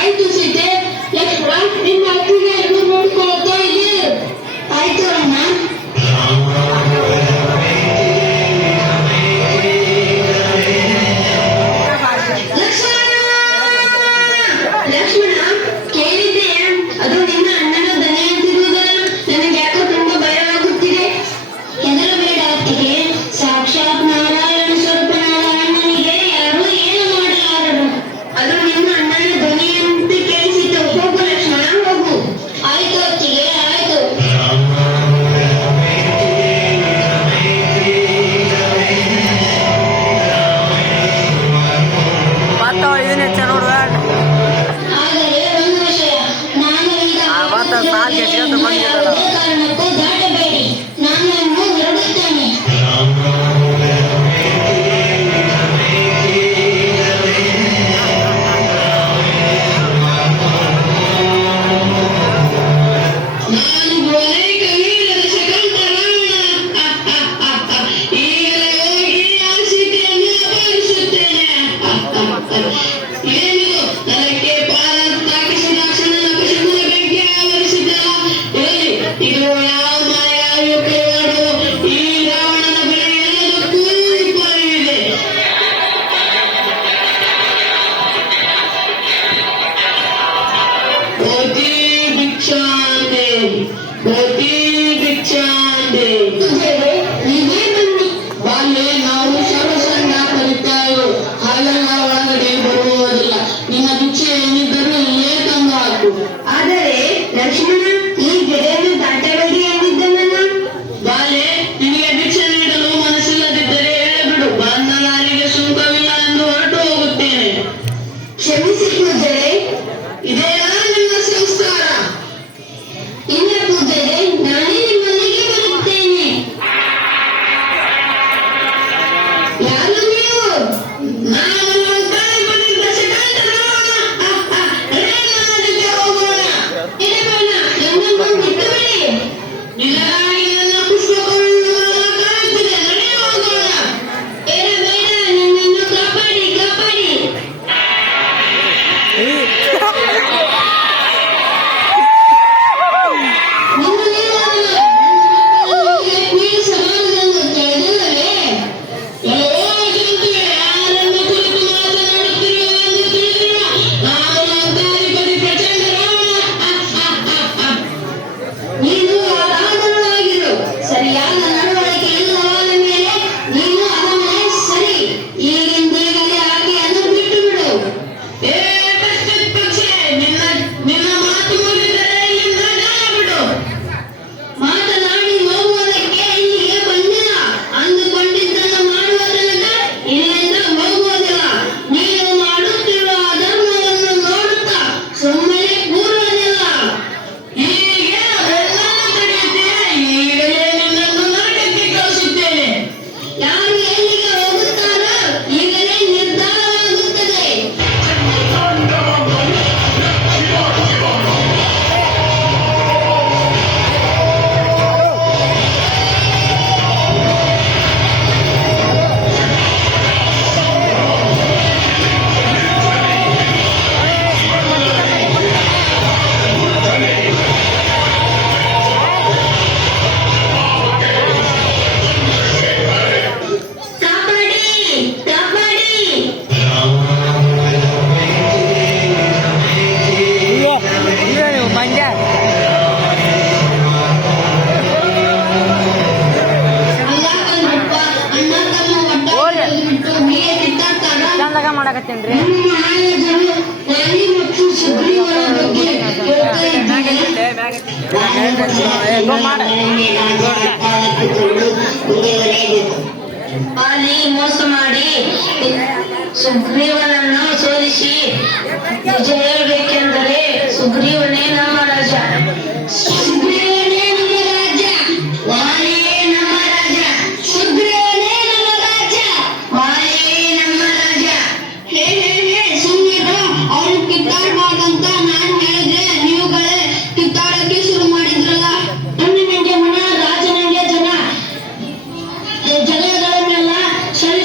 ಆಯ್ತು ಸೀತೆ. ಲಕ್ಷ್ಮಣ ನಿಮ್ಮ ಅತ್ತಿಗೆ ಎಲ್ಲರೂ ನೋಡ್ಕೊಳ್ತಾ ಇಲ್ಲಿ. ಆಯ್ತು ಅಮ್ಮ. ಲಕ್ಷ್ಮಣ ಕೇಳಿದ್ದೆ, ಅದು ನಿನ್ನ ಅಣ್ಣನ ದನಿ ಅಂತಿರುವುದಲ್ಲ. ನನಗೆ ಯಾಕೋ ತುಂಬಾ ಭಯವಾಗುತ್ತಿದೆ. ಹೆದರಬೇಡ ಅತ್ತಿಗೆ, ಸಾಕ್ಷಾತ್ ನಾರಾಯಣ ಸ್ವರೂಪ ನಾರಾಯಣನಿಗೆ ಯಾರು ಏನು ಮಾಡಲಾರರು. ಅದು ನಿನ್ನ ಅಣ್ಣನ ಧ್ವನಿ ಅಂತ ಕೇಳಿಸಿತು. ಹೋಗು ಲಕ್ಷ್ಮಣ, ಹೋಗು. ಆಯ್ತು ಅತ್ತಿಗೆ, ಆಯ್ತು. ಆದರೆ ಒಂದು ವಿಷಯ, ನಾನು ಈಗ ಕಾರಣಕ್ಕೂ ದಾಟಬೇಡಿ. ನಾನು ಹೊರಡುತ್ತೇನೆ. ನಾನು ಅನೇಕ ವೀರರ ಶಕಂಠ ರಾವಣ. ಈಗಲೇ ಹೋಗಿ ಆ ಸೀತೆಯನ್ನು ಅಪಹರಿಸುತ್ತೇನೆ. ಏನಿದು ತಲಕ್ಕೆ ಪಾರ ತಾಕಿಸಿದಾಕ್ಷಣ ಕುಶಮನ ಬೆಂಕಿ ಆವರಿಸಿದ್ದಲ್ಲ. ಇರಲಿ, ಇದು ಯಾವ ಮಾಯಾಯುಕ್ತವಾದೋ. ಈ ರಾವಣನ ಬಳಿ ಎಲ್ಲದಕ್ಕೂ ಉಪಾಯವಿದೆ. ಕೋಟಿ ಭಿಕ್ಷಾಂತೆ, ಕೋಟಿ ಭಿಕ್ಷಾಂತೆ. ನೀವೇ ಬನ್ನಿ. ಬಾಲ್ಯ ನಾವು ಸರ್ವಸಂಗ ಕಲಿತಾಯೋ. ಹಾಲೆಲ್ಲ ಒಳಗಡೆ ಬರುವುದಿಲ್ಲ. ನಿನ್ನ ಭಿಕ್ಷೆ ಏನಿದ್ದರೂ ಇಲ್ಲೇ ತಂದು ಹಾಕು. ಆದರೆ ಲಕ್ಷ್ಮಣ ಈ ಗೆರೆಯನ್ನು ದಾಟಬೇಡಿ ಎಂದಿದ್ದನಲ್ಲ. ಬಾಲೆ, ನಿನಗೆ ಭಿಕ್ಷೆ ನೀಡಲು ಮನಸ್ಸಿಲ್ಲದಿದ್ದರೆ ಹೇಳಬಿಡು. ಬಂದ ದಾರಿಗೆ ಸುಂಕವಿಲ್ಲ ಎಂದು ಹೊರಟು ಹೋಗುತ್ತೇನೆ. ಕ್ಷಮಿಸಿ ಪೂಜರೆ, ಇದೇನಾ ನಿಮ್ಮ ಸಂಸ್ಕಾರ? ಇಲ್ಲ ಪೂಜರೆ, ನಾನೇ ನಿಮ್ಮಲ್ಲಿಗೆ ಬರುತ್ತೇನೆ. ಯಾರು ನೀವು? ನಾನು ಕಾಲಿಕೊಂಡಿದ್ದ ಶಕಂಠ ರಾವಣ. ರೇಣುನದಿಗೆ ಹೋಗೋಣ. ಎಡಬೇಡ, ನನ್ನನ್ನು ಬಿಟ್ಟು ಬಿಡಿ. ನಿನಗಾಗಿ ನನ್ನ ಪುಷ್ಪಗಳನ್ನು ಕಾಯುತ್ತಿದೆ. ನಡೆಯ ಹೋಗೋಣ. ಎಡಬೇಡ, ನನ್ನನ್ನು ಕಾಪಾಡಿ, ಕಾಪಾಡಿ. ನೀನು ಆರಾಧನಾಗಿರು. ಸರಿಯಾದ ನಡವಳಿಕೆ ಇಲ್ಲವಾದ ಮೇಲೆ ನೀನು ಅದನ್ನೇ ಸರಿ. ಈಗಿಂದೀಗಲೇ ಆಕೆಯನ್ನು ಬಿಟ್ಟು ಬಿಡು. ಏ ಪಕ್ಷೆ, ನಿನ್ನ ಮಾತು ಮುಗಿದರೆ ಇಲ್ಲಿಂದ ಜಾರ ಬಿಡು. ಮಾತನಾಡಿ ಹೋಗುವುದಕ್ಕೆ ಇಲ್ಲಿಗೆ ಬಂದಿಲ್ಲ. ಅಂದುಕೊಂಡಿದ್ದನ್ನು ಮಾಡುವ ತನಕ ಇಲ್ಲಿಂದ ಹೋಗುವುದಿಲ್ಲ. ನೀನು ಮಾಡುತ್ತಿರುವ ಅಧರ್ಮವನ್ನು ನೋಡುತ್ತಾ ಸುಮ್ಮನೆ ಕೂರುವುದಿಲ್ಲ. ಹೀಗೆ ಬೆನ್ನನ್ನು ತಡೆಯುತ್ತೀಯ. ಈಗಲೇ ನಿನ್ನನ್ನು ನರಕಕ್ಕೆ ಕಳಿಸುತ್ತೇನೆ. ಯಾರು ಎಲ್ಲಿಗೆ ಹೋಗುತ್ತಾರೋ ಈಗಲೇ ನಿರ್ಧಾರವಾಗುತ್ತದೆ. ಕಾಪಾಡಿ, ಕಾಪಾಡಿ. ಅಲ್ಲ ಕಣ್ರಪ್ಪ, ಅಣ್ಣ ತಮ್ಮ ಒಟ್ಟಾಗಿ ಬಿಟ್ಟು ಹೀಗೆ ಕಿತ್ತಾಡ್ತಾರ. ಮಾಡಕತ್ತೇನ್ರಿ ನಮ್ಮ ಆಯೋಜನೆ ವಾಲಿ ಮತ್ತು ಸುಗ್ರೀವರ ಬಗ್ಗೆ ಹೇಳ್ತಾ ಇದ್ದಾರೆ. ವಾಲಿ ಮೋಸ ಮಾಡಿ ಸುಗ್ರೀವನನ್ನು ಸೋಲಿಸಿ ನಿಜ ಹೇಳಬೇಕೆಂದರೆ ಸುಗ್ರೀವನೇ